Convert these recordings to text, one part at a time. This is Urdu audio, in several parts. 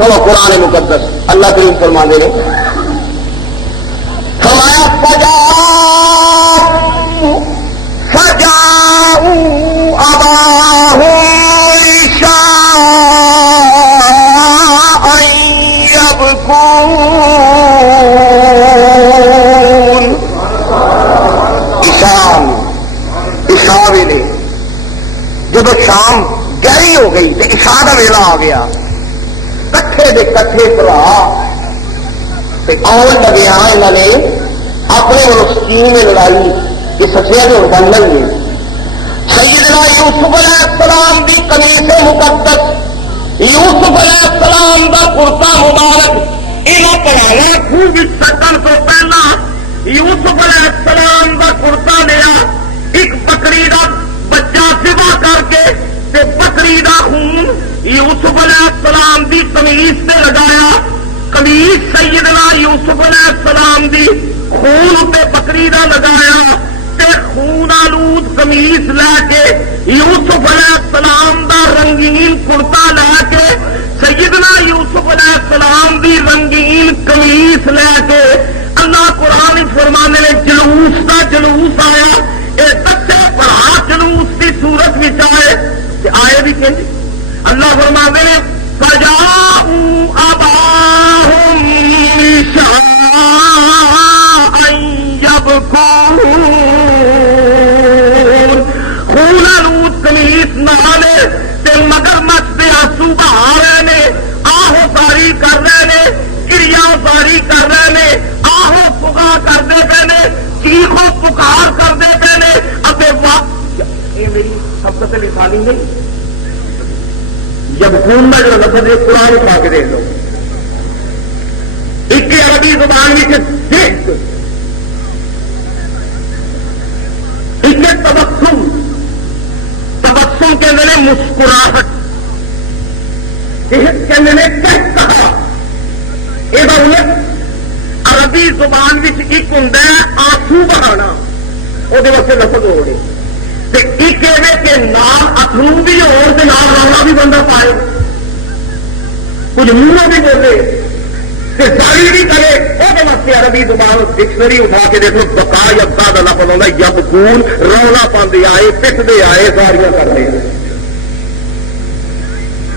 سنو قرآن مقدس اللہ کریم فرمانے نے فرمایا فجاؤوا أباهم عشاء يبكون عشاء ویلے جب شام گہری ہو گئی تو عشاء کا ویلا آ گیا کٹھے دے کٹھے بھرا آن لگیا انہوں نے اپنے سکیم میں لڑائی کہ سفید اور بن لیں گے سیدنا یوسف علیہ السلام دی قمیص مقدس یوسف علیہ السلام دا کرتا مبارک انہوں پڑھانا خوب سکن تو پہلا یوسف علیہ السلام دا کرتا لیا ایک بکری دا بچہ سوا کر کے تے بکری دا خون یوسف علیہ السلام دی قمیص سے لگایا قمیص سیدنا یوسف علیہ السلام دی خون تے بکری دا لگایا تے خون آلود قمیص لے کے یوسف علیہ السلام دا رنگین کرتا لے کے سیدنا یوسف علیہ السلام دی رنگین قمیص لے کے اللہ قرآن فرمانے میں جلوس دا جلوس آیا اے دسے بڑا جلوس کی صورت میں آئے بھی کہ اللہ فرمانے میں فجاؤوا أباهم عشاء يبكون خون آلود قمیص نالے تے مگر مچ دے آنسو بہا رہے نے آہو ساری کر رہے نے کریا ساری کر رہے نے آہو پکا کرتے پے نے چیخو پکار کرتے پے نے ابے واہ یہ میری سبقت لسانی نہیں جب خون میں جو لفظ ہے قرآن پا کے دیکھ لو ایک عربی زبان میں دیکھ ایک تبسم تبسم کے اندر مسکراہٹ کے اندر کہا یہ عربی زبان میں ایک ہوں آنسو بہانا وہ لفظ ہو رہے ایک کہ نال اترو بھی ہو رونا بھی بندہ پائے کچھ منہ بھی بولے ظاہر بھی کرے وہ واسطے عربی زبان ڈکشنری اٹھا کے دیکھو بقا یبقا کا لفظ آتا یبکون رونا پاندے آئے پٹتے آئے زاریاں کرتے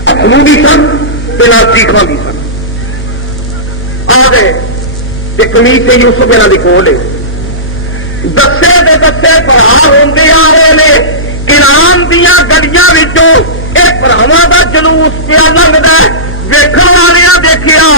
اترو بھی سن چیخا بھی سن آ گئے قمیص سے یوسف یہاں کی کوڑ ہے دسے دے دسے برا ہوندے آ رہے ہیں کران دیا گڑیاں یہ براواں کا جلوس پیا لگتا ہے ویکھن والے دیکھا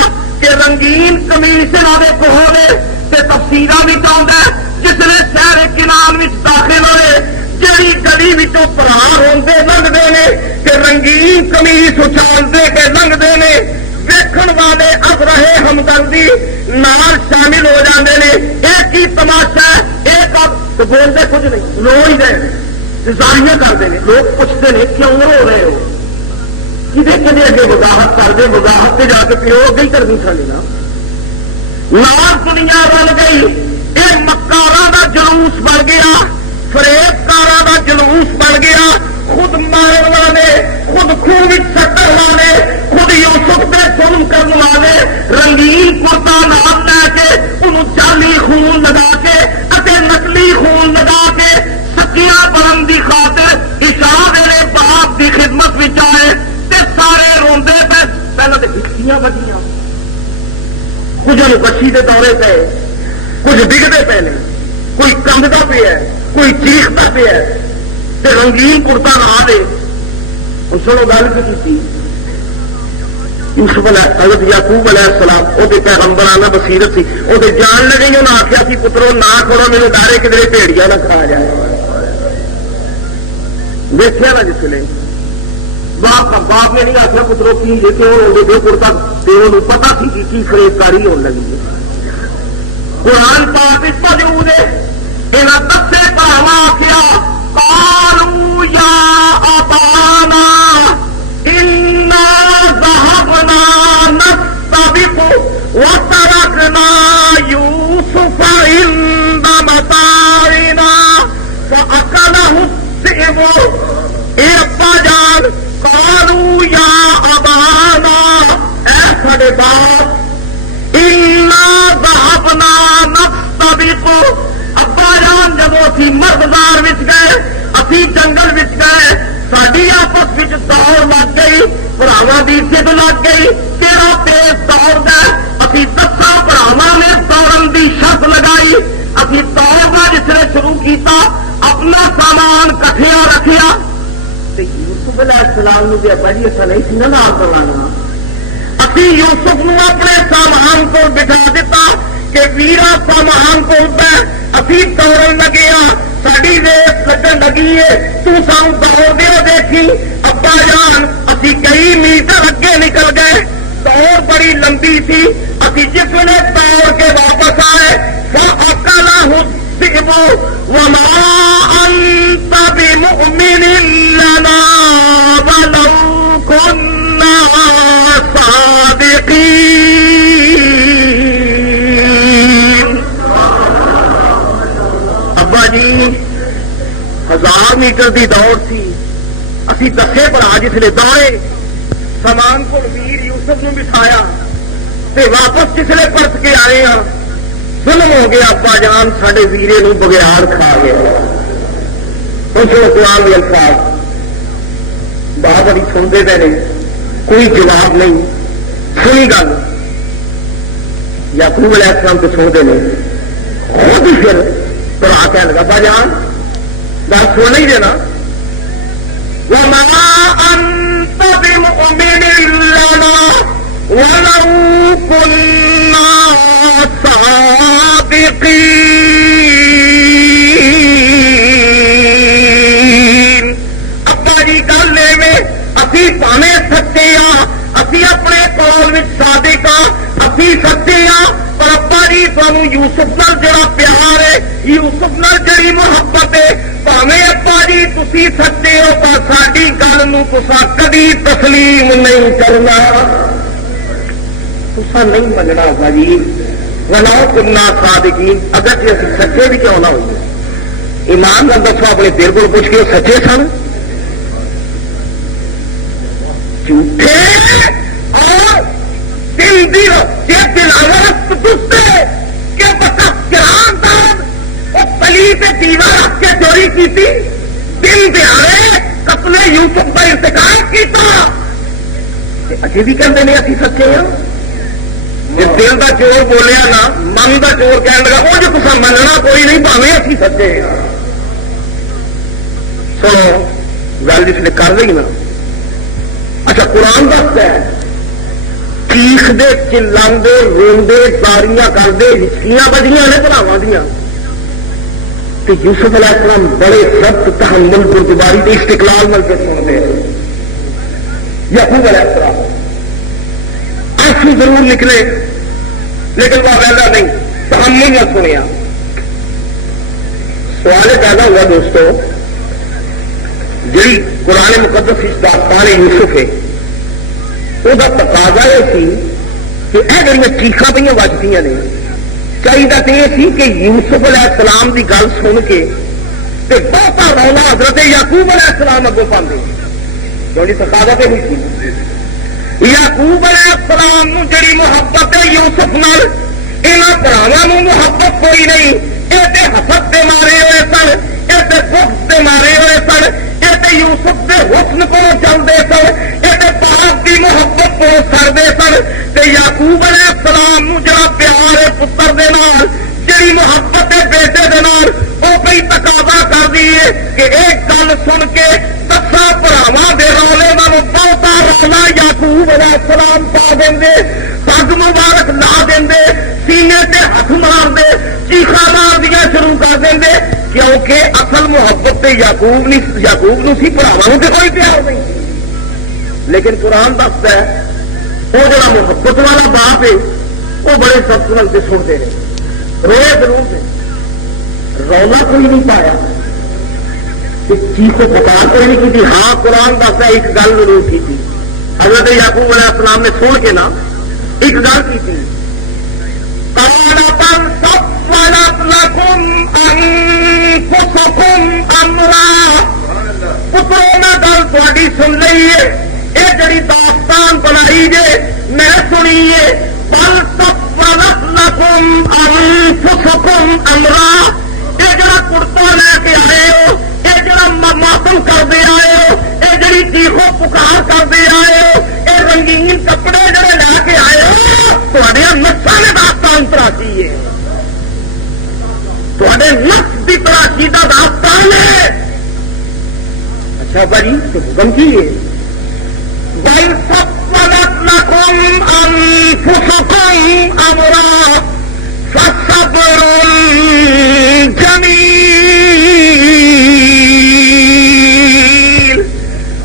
کہ رنگین قمیص انہوں نے کونے تے تفسیراں بھی آتا ہے جسے شہر کنان میں داخل ہوئے جہی گلی پرار ہوندے لگتے ہیں کہ رنگین قمیص اچھالتے کہ لنگتے ہیں ویکھن والے اب رہے ہمدردی نال شامل ہو جاندے نے ایک ہی تماشا ہے ایک اب تو بولتے کچھ نہیں رو ہی رہے زاریاں کرتے ہیں لوگ پوچھتے ہیں کیوں رو رہے ہو کدے کدے اگے وضاحت کر دے وضاحت سے جا کے پیو اگے ہی کرنی چاہیے نا نال دنیا رل گئی یہ مکاراں دا جلوس بن گیا فریب کاراں دا جلوس بن گیا خود مارن والے خود خوب سٹن والے خود یوسف پہ ظلم کرنے والے رنگین کرتا نام لے کے انہوں جعلی خون لگا کے نقلی خون لگا کے سکیاں بنن دی خاطر عشاء ویلے باپ دی خدمت وچ آئے تے سارے روندے پے پہلے تے ہچکیاں بجیاں کچھ بچی دے دورے پہ کچھ ڈگتے پے نے کوئی کمبدا پیا کوئی چیختا پیا تے رنگین کرتا نہ دے ہوں سنو گل کی یوسف علیہ حضرت یعقوب علیہ السلام وہ پیغمبرانہ بصیرت سی وہ جان لگی انہیں آخیا سی پترو نہ کھڑو میرے ڈارے کدھر بھیڑیاں نہ کھا جائے دیکھا نا جس نے باپ نے نہیں آخیا پترو کی جیسے وہ کرتا پیو پتا سی کی خریداری ہونے لگی قرآن پاک موجود ہے یہاں دسے بھاوا آخیا قالوا یا ابانا انا ذهبنا نستبق وتركنا يوسف عند متاعنا فأكله الذئب اے ابا جان قالوا یا ابانا اے کے بعد اِنَّا ذَهَبْنَا نَسْتَبِقُ ابا جان جب اسی مردار وچ گئے اسی جنگل وچ گئے ساری آپس وچ دوڑ لگ گئی بھراواں دی ضد لگ گئی تیرا تیز دوڑدا اسی 10 بھراواں نے دوڑن دی شرط لگائی اسی دوڑنا جس نے شروع کیتا اپنا سامان کٹھیا رکھیا تے یوسف علیہ السلام نو تے ابا جی ایسا نہیں سی نال کروانا اسی یوسف نو اپنے سامان کو بٹھا دیتا کہ ویرا سامان کو اسی دوڑن لگے ساری ریس لگن لگی ہے تو سان دوڑ دیا دیکھی ابا جان اسی کئی میٹر اگے نکل گئے دوڑ بڑی لمبی تھی اسی جس نے دوڑ کے واپس آئے فَأَكَلَهُ الذِّئْبُ وَمَا أَنْتَ بِمُؤْمِنٍ لَنَا وَلَوْ كُنَّا صَادِقِينَ جی 1000 میٹر دی دوڑ سی اسی 10 بھرا جس نے دوڑے سامان کو ویر یوسف نے بٹھایا تے واپس جس نے پرت کے آئے ہاں ظلم ہو گیا ابا جان ساڈے ویرے نو بگیاڑ کھا گیا پوچھو قرآن کے الفاظ بہت بڑی سنتے پہ کوئی جواب نہیں سنی گل یعقوب علیہ السلام کو سنتے نہیں خود ہی پھر تو آ کے لگا با جان بات سو نہیں دینا وَمَا أَنْتَ بِمُؤْمِنٍ لَنَا وَلَوْ كُنَّا صَادِقِينَ ابا جی گل میں اسی پاویں سچے ہاں اسی اپنے قول میں صادق ہاں اسی سچے ہاں پر ابا جی تمہیں یوسف نال جڑا پیار ہے یوسف نال جڑی محبت ہے پاویں ابا جی تسی سچے ہو پر ساری گل نو تسا کبھی تسلیم نہیں کرنا تسا نہیں مننا ابا جی وَلَوْ كُنَّا صَادِقِينَ اگر کہ اسی سچے بھی کیوں نہ ہوئے ایمان نال دسو اپنے دل کو پوچھ کے سچے سن جھوٹے اور دل یہ دلاورت دوسرے کہ بتا گران دار وہ پلی سے دیوار رکھ کے چوری کی تھی دل دیارے اپنے یوسف کا ارتکاب کیتا اچھے بھی کہتے ہیں اسی سچے ہیں جس دل کا چور بولیا نا من کا چور کہنے لگا وہ جو تصا مننا کوئی نہیں پاویں اسی سچے ہیں سنو گل جس نے کر رہی نا اچھا قرآن دستا ہے چیختے چلاندے روندے ساریاں کرتے ہچکیاں بجیاں نے بھراواں دیا تو یوسف علیہ السلام بڑے سخت تحمل بردباری کے استقلال مل کے سنتے ہیں یعقوب علیہ السلام آنسو ضرور نکلے لیکن وہ ویلا نہیں تحمل نہ سنیا سوال پیدا ہوا دوستو جی قرآن مقدس داستان یوسف ہے وہ تقاضا یہ سی کہ یہ جڑی چیخا پہ وجدی نے چاہیے تو یہ سی کہ یوسف علیہ السلام کی گل سن کے بہت رولا حضرت یعقوب علیہ السلام اگوں پاندے جو تقاضا پہ ہوئی سی یعقوب علیہ السلام نو جڑی محبت ہے یوسف نال یہاں بھراواں محبت کوئی نہیں یہ حسد کے مارے ہوئے سن یہ بغض کے مارے ہوئے سن یہ یوسف کے حسن کو چلتے سن یہ پاک کی محبت کو سرتے سن یعقوب علیہ السلام نو جڑا پیار ہے پتر دے نال جڑی محبت ہے بیٹے دے نال وہ کئی تقاضا کر دی ہے کہ ایک گل سن کے 10 بھراواں دے رولے نالوں بہتا رولا یعقوب علیہ السلام پا دے پگ مبارک لا دے سینے سے ہاتھ مار دے چیخا مار دیا شروع کر دے کیونکہ اصل محبت تے یعقوب نو سی بھراواں تے کوئی پیار نہیں لیکن قرآن دستا ہے وہ جڑا محبت والا باپ ہے وہ بڑے سخت رنگ سے سنتے ہیں روئے ضرور تھے رونا کوئی نہیں پایا چیخو پکار کوئی نہیں کی ہاں قرآن دستا ایک گل ضرور کی تھی حضرت یعقوب علیہ السلام نے سن کے نا ایک گل کی تھی پتروں میں گل تھوڑی سن لی ہے یہ جڑی داستان بنائی جے میں سنیے بل سولت لکم انفسکم امرا، یہ جڑا کرتا لے کے آئے ہو، یہ جڑا ماتم کرتے آئے ہو، یہ جڑی چیخو پکار کرتے آئے ہو، یہ رنگین کپڑے جڑے لے کے آئے ہو، تھوڑے نفساں نے داستان تراشی ہے، تھوڑے نفس کی تراشی کا داستان ہے۔ اچھا بھائی تو حکم کی ہے بل سولت لکم انفسکم امرا فصبر جمیل،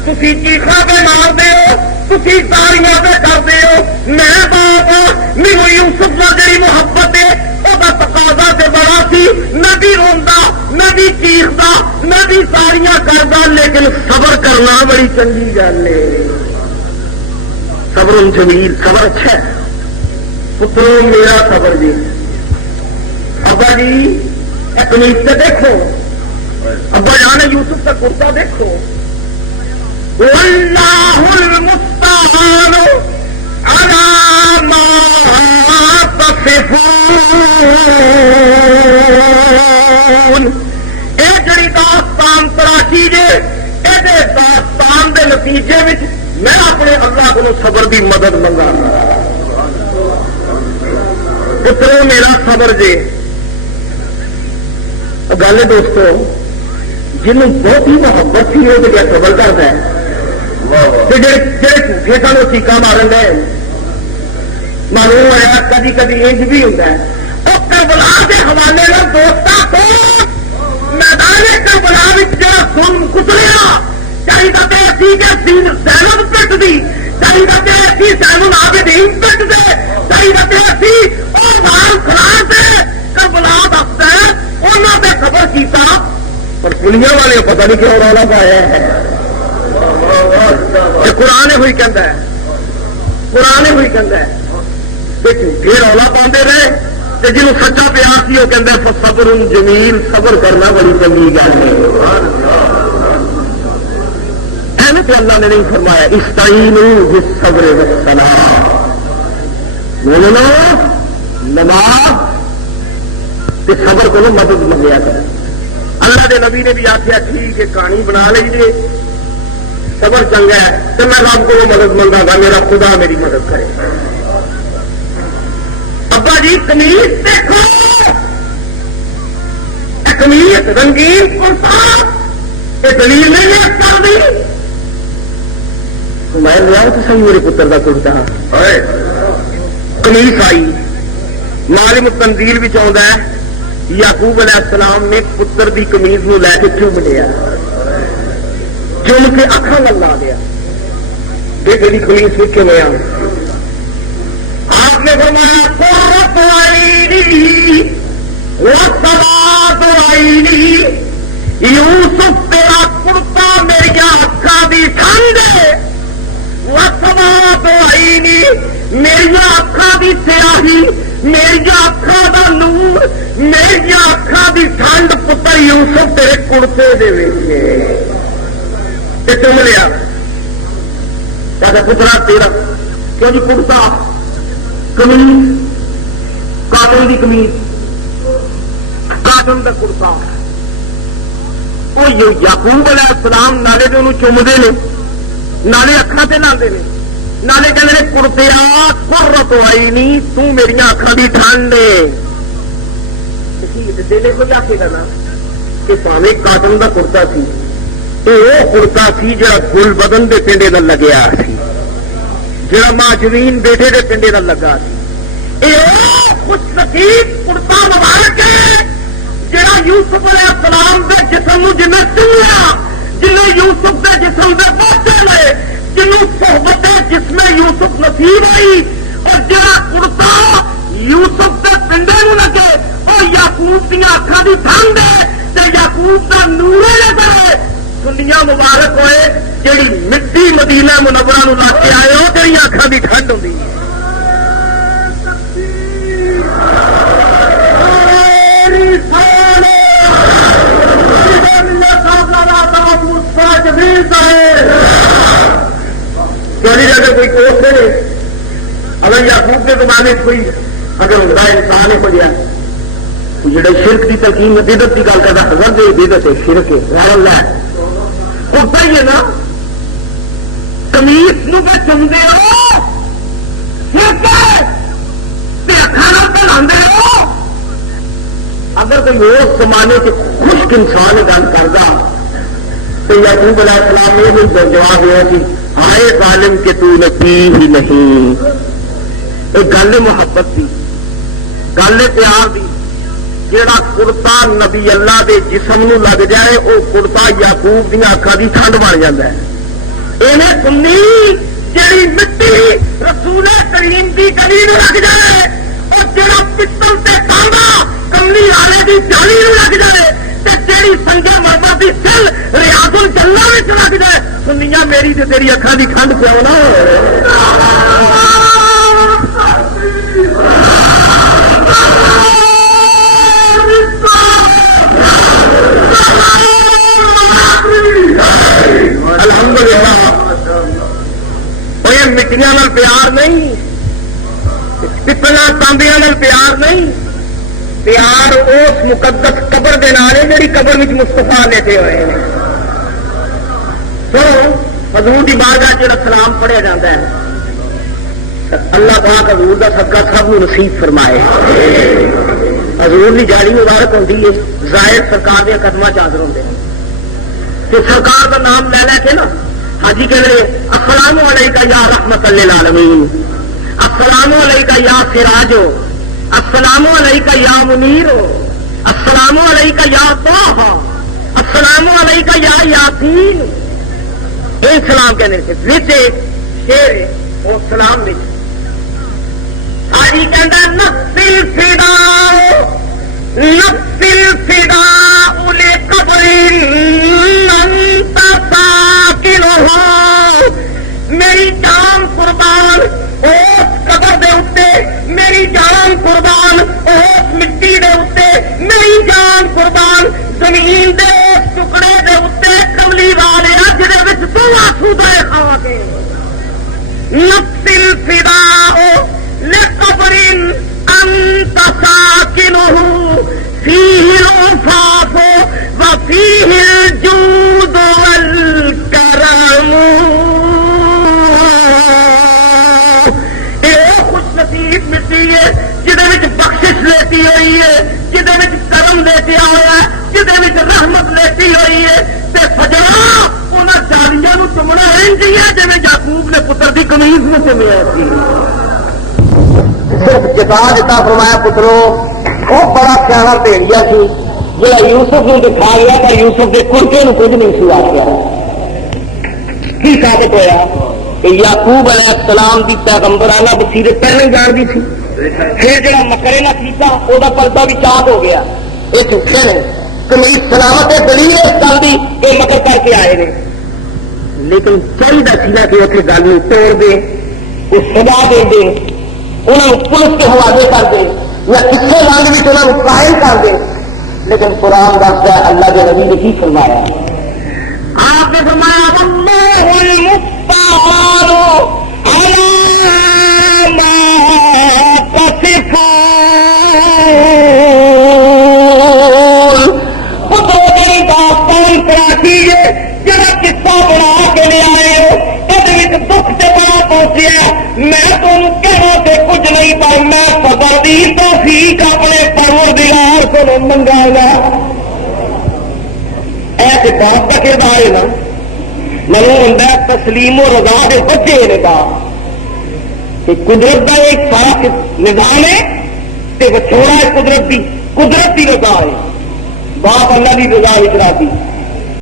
تسی چیخا پہ مار دے ہو، تسی تاریاں پہ کر دے ہو، میں بابا میرے یوسف نال جڑی محبت ہے وہ تقاضا تے بڑا سی، نہ بھی روندا نہ بھی چیخدا نہ بھی ساریاں کردا، لیکن صبر کرنا بڑی چنگی گل ہے۔ صبر جمیل، صبر اچھا ہے۔ پترو میرا صبر جی، ابا جی ایک قمیض سے دیکھو، ابا جان یوسف کا کرتا دیکھو، واللہ المستعان علی ما تصفون، اے جڑی داستان تراشی جے، اے داستان دے نتیجے وچ میں اپنے اللہ کو صبر دی مدد منگا، پترو میرا صبر جے۔ گل ہے دوستو، جنوں بہت ہی محبت سی وہ جگہ صبر کرتا ہے، جھوٹے سانو چیقا مارن دے، معلوم ہوا کدی کدی انج بھی ہوتا ہے۔ وہ کربلا کے حوالے میں دوستوں کو میدان کربلا جا سن کتریا چاہیے سی کہ سینب پٹ دی، چاہیے اسی سینب عابدین پٹ دے، چاہیے اسی اور مال خران دے، کربلا دستا ہے انہوں نے خبر کیتا، پر دنیا والے پتہ نہیں کیوں رولا پایا ہے۔ قرآن ہوئی کہندا ہے، قرآن ہوئی کہندا ہے کہ جھوٹے رولا پاندے رہے تے جنوں سچا پیار سی وہ کہندا ہے صبر جمیل، صبر کرنا بڑی چنگی گل ہے۔ ایویں تے اللہ نے نہیں فرمایا استعینوا بالصبر والصلاۃ، مومنو نماز تے صبر کو مدد منگیا کر۔ اللہ دے نبی نے بھی آخیا ٹھیک ہے کہانی بنا لیجیے، صبر چنگا ہے تو میں رب کو مدد منگا گا، میرا خدا میری مدد کرے۔ ابا جی قمیض دیکھو، قمیض رنگین کرتا، یہ دلیل نہیں ہے کر دی، میں لیا تو صحیح میرے پتر کا کرتا قمیض آئی۔ معلم تنزیل بھی چاہتا ہے یعقوب علیہ السلام نے پتر دی قمیض نو لے کے چوم لیا، چوم کے اکھاں نال لا دیا، بیٹے دی قمیض وچ میں آپ نے فرمایا قرۃ عینی وسواد عینی، یوسف تیرا کرتا میری اکھاں دی ٹھنڈ ہے، وسواد عینی میری اکھاں دی سیاہی، میری اکھاں دا نور، میری اکھاں دی ٹھنڈ پتر یوسف تیرے کرتے دے وچ چوم لیا۔ پترا تیرا کیوں جی کرتا قمیض کاٹن دی قمیض، کاٹن دا کرتا، وہ یعقوب علیہ السلام نالے تو انہوں چومتے ہیں، نالے اکھاں تے لاندے نے، نالے کہتے ہیں کرتیا قرۃ عینی، تو میری اکھاں دی ٹھنڈ ہے۔ دل کو آخے گا نا کہ پاوے کاٹن دا کرتا سی، وہ کرتا سی جڑا گل بدن دے پنڈے دا لگیا سی، جڑا ماجوین بیٹے دے پنڈے دا لگا سی، یہ خوش نصیب کرتا مبارک ہے جڑا یوسف علیہ السلام دے جسم نو جنہیں چومیا، جنہیں یوسف دے جسم دے پہنچے لے، جنوں صحبت جس میں یوسف نصیب آئی، اور جڑا کرتا یوسف دے پنڈے نو لگے اور یعقوب دیا اکھاں دی ٹھنڈ ہے تے یعقوب دا نور نظر ہے۔ دنیا مبارک ہوئے جیڑی مٹی مدینہ منورہ نو لا کے آئے ہو، جڑی اکھاں دی ٹھنڈ ہوندی ہے۔ ساری جگہ کوئی کوس نہیں اگر یعقوب کے زمانے کوئی اگر ہوتا انسان ہو گیا جڑے شرک کی تلقین میں بدعت کی گل کرتا حضرت بدعت ہے شرک ہے غیر اللہ ہے ہوتا ہی ہے نا کمیس نو پہ چمتے ہو شرک ہے کھانا پہ لاندے ہو اگر کوئی اس زمانے سے خشک انسان گل کرتا تو یعقوب علیہ السلام نے بھی جواب دیا کہ آئے ظالم کہ تو نے پی ہی نہیں ایک گل محبت کی گل پیار دی جیڑا کرتا نبی اللہ دے جسم نو لگ جائے وہ کرتا یعقوب دیا اکھاں دی ٹھنڈ بن جاتا ہے انہیں سنی جیڑی مٹی رسول کریم دی گلی نو لگ جائے اور جیڑا پتل تے تانبا کملی والے دی جالی نو لگ جائے تے جیڑی سنگے مرمر دی سل ریاض الجنہ وچ لگ جائے سنیا میری تے تیری اکھاں دی ٹھنڈ کیوں نہ الحمدللہ مٹیاں نال پیار نہیں پتلا تانبیاں نال پیار نہیں پیار اس مقدس قبر دے نال ہے جڑی قبر وچ مصطفیٰ لیٹے ہوئے ہیں سنو حضور دی بارگاہ جڑا سلام پڑھیا جاتا ہے اللہ پاک حضور دا صدقہ سب کو نصیب فرمائے حضور دی جاڑی مبارک ہوندی ہے ظاہر سرکار دے قدماں چ حاضر ہوندے ہیں کہ سرکار کا نام لے لے کے نا حاجی کہہ رہے السلام علیکہ یا رحمت للعالمین السلام علیکہ یا سراجو السلام علیکہ یا منیرو السلام علیکہ یا طہ السلام علیکہ یا یاسین یہ سلام کہنے سے شیر وہ سلام نہیں حاجی کہتا نفس الفداء نفس الفداء لقبر انت ساکنہ میری جان قربان اس قبر دے اتے میری جان قربان اس مٹی دے اتے میری جان قربان زمین دے اس ٹکڑے دے اتے کملی والے جہاں وچ تو آنسو دے کھا کے نفس الفداء لقبر انت ساکنہ فيه العفاف وفيه الجود والكرم یہ خوش نصیب مٹی ہے جہد بخشش لیتی ہوئی ہے جہد کرم لیٹیا ہوا ہے جہد رحمت لیتی ہوئی ہے تے فجرا انہاں جالیاں نو چمنا انج ہی ہے جویں یعقوب نے پتر دی قمیض نو چمیا سی صرف جتا دیتا فرمایا پترو وہ بڑا سیاح بھیڑیا سی جا یوسف نے دکھا لیا پر یوسف کے کرکے نو کچھ نہیں سی آ گیا کی ثابت ہوا کہ یعقوب علیہ السلام کی پیغمبرانہ بصیرت پہلے جان دی تھی پھر جڑا مکرے نہ کیتا وہ پردہ بھی چاک ہو گیا یہ جھوٹے نے کمیز سلامت دلیل اس گل کی یہ مکر کر کے آئے نے لیکن چاہیے سا کہ اتنے گل توڑ دے وہ سزا دے دے انہوں پولیس کے حوالے کر دے یا کسی رنگ بھی انہوں قائم کر دے لیکن قرآن دستا ہے اللہ کے نبی نے کی فرمایا آپ نے فرمایا واللہ المستعان علی ما تصفون پتروں کی داستان کراچی جڑا قصہ بنا کے لے آئے ہو یہ دکھ سے بڑا پہنچیا میں تمہیں کہنا سے کچھ نہیں پر میں پتا دی توفیق اپنے پروردگار کو منگا گا ایسے بات کا کردار ہے نا منو ہوں تسلیم و رضا کے بچے نے کہا کہ قدرت کا ایک سارا نظام ہے تو چھوڑا ہے قدرت کی رضا ہے باپ اللہ کی رضا وچ راضی